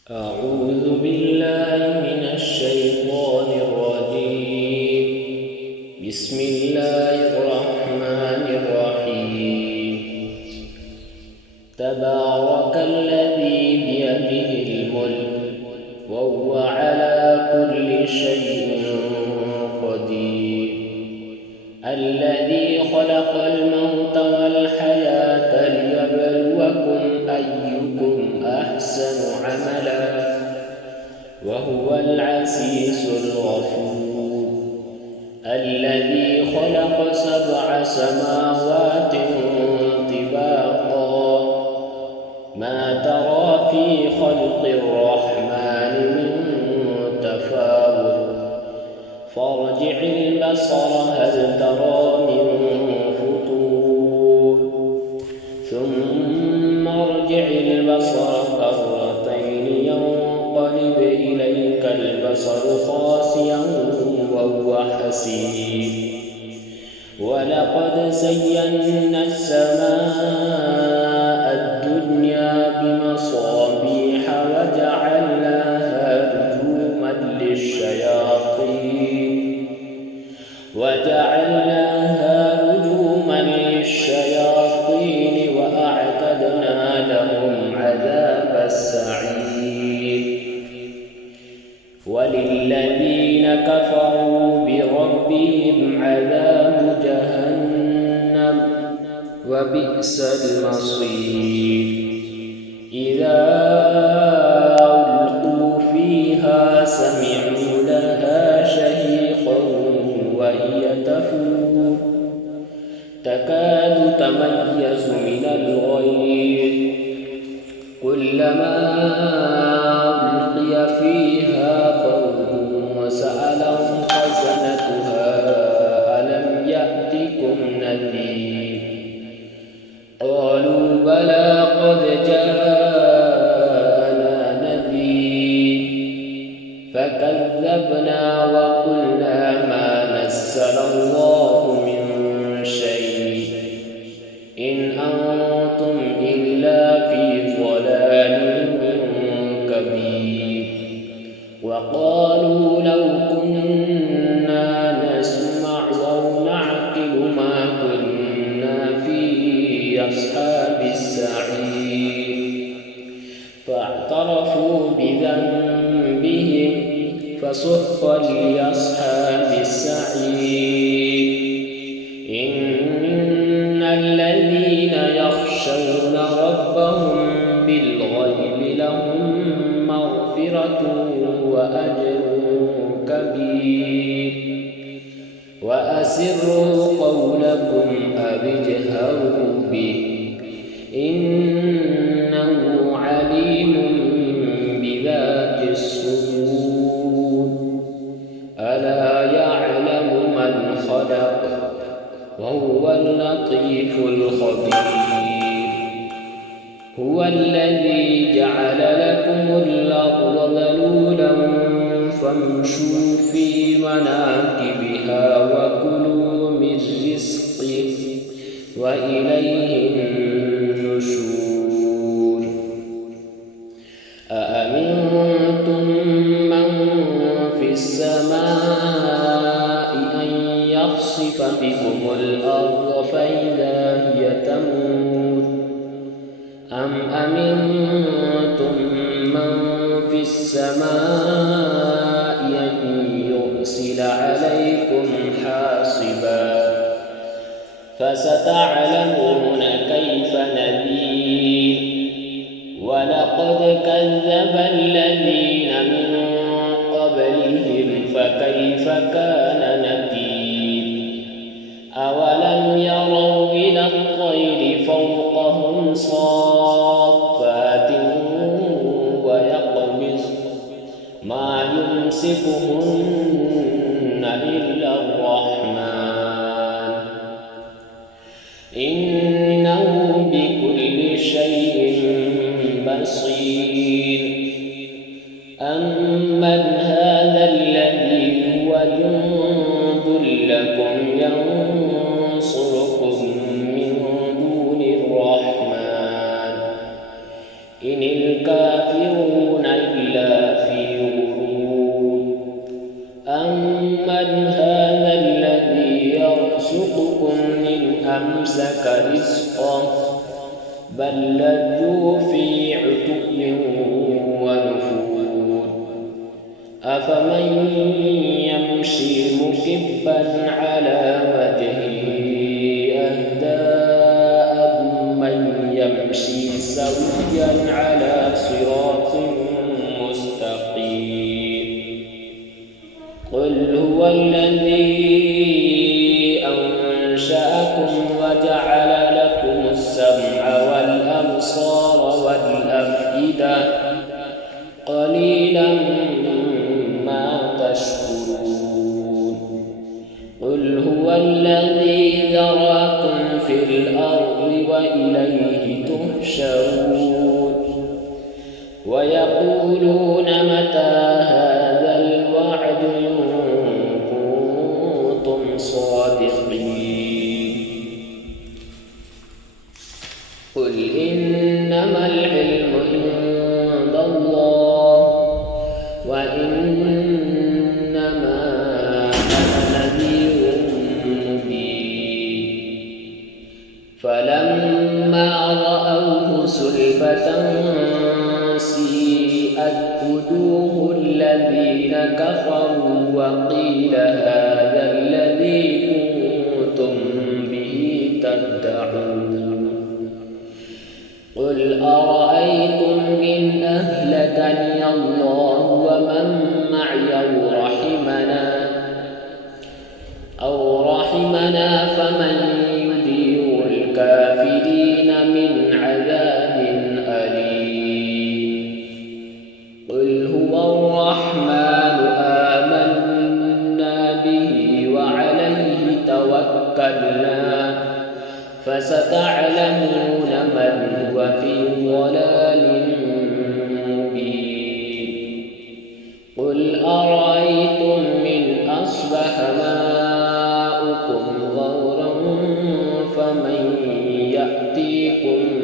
أعوذ بالله من الشيطان الرجيم. بسم الله الرحمن الرحيم. تبارك الذي بيده الملك وهو على كل شيء قدير. الذي خلق الموت والحياة ليبلوكم أيكم أحسن عملا وهو العزيز الغفور. الذي خلق 7 سماوات طباقا ما ترى في خلق الرحمن من تفاوت فارجع البصر هل ترى من فطور ثم ارجع البصر كرتين ينقلب إليك البصر خاسئا وهو حسير. ولقد زينا السماء الدنيا بمصابيح وجعلناها رجوما للشياطين وأعتدنا لهم عذاب السعير. وللذين كفروا بربهم عذاب جهنم وبئس المصير. إذا ألقوا فيها سمعوا لها شهيقا وهي تفور تكاد تميز من الغيظ كلما ألقي فيها فوج وسألهم خزنتها ألم يأتكم نذير قالوا بلى قد جاءنا نذير فكذبنا وقلنا ما نزل الله من شيء إن أنتم إلا في ضلال كبير. وقالوا لو كنا نسمع أو نعقل ما كنا في أصحاب السعير فاعترفوا بذنبهم فسحقا لأصحاب السعير. إن الذين يخشون ربهم بالغيب لهم مغفرة وأجر كبير. وأسروا قولكم أو اجهروا به إنه عليم بذات الصدور. ألا يعلم من خلق وهو اللطيف الخبير. هو الذي جعل لكم الأرض ذلولا فامشوا في مناكبها وكلوا من رزقه وإليه النشور. أأمنتم من في السماء أن يخسف بكم الأرض فإذا هي تمور أم أمنتم من في السماء أن يرسل عليكم حاصبا فستعلمون كيف نذير. ولقد كذب الذين من قبلهم فكيف كان نكير. أولم يروا إلى الطير فوقهم صافات ويقبض ما يمسكهن إلا الرحمن إنه بكل شيء بصير. أمن هذا الذي هو جند لكم ينصركم من دون الرحمن إن الكافرون الكافرون إلا في غرور. أمن هذا الذي يرزقكم إن أمسك رزقه بل لجوا في عتب ونفور. أفمن يمشي مكبا على وجهه أهدى أمن يمشي سويا على صراط مستقيم. قل هو الذي أنشأكم وجعل لكم السمع والأبصار والأفئدة قليلا ما تشكرون. قل هو الذي ذراكم في الأرض وإليه تحشرون. ويقولون متى هذا الوعد إن كنتم صادقين. قل إنما العلم عند الله وإنما أنا نذير مبين. فلما رأوه زلفة سيئت وجوه الذين كفروا وقيل هذا الذي كنتم به تدعون. قل أرأيتم إن أهلكني الله ومن معي أو رحمنا فمن يجير الكافرين من عذاب أليم. قل هو الرحمن آمنا به وعليه توكلنا فستعلمون من هو في ضلال مبين. قل أرأيتم إن أصبح ماؤكم غورا فمن يأتيكم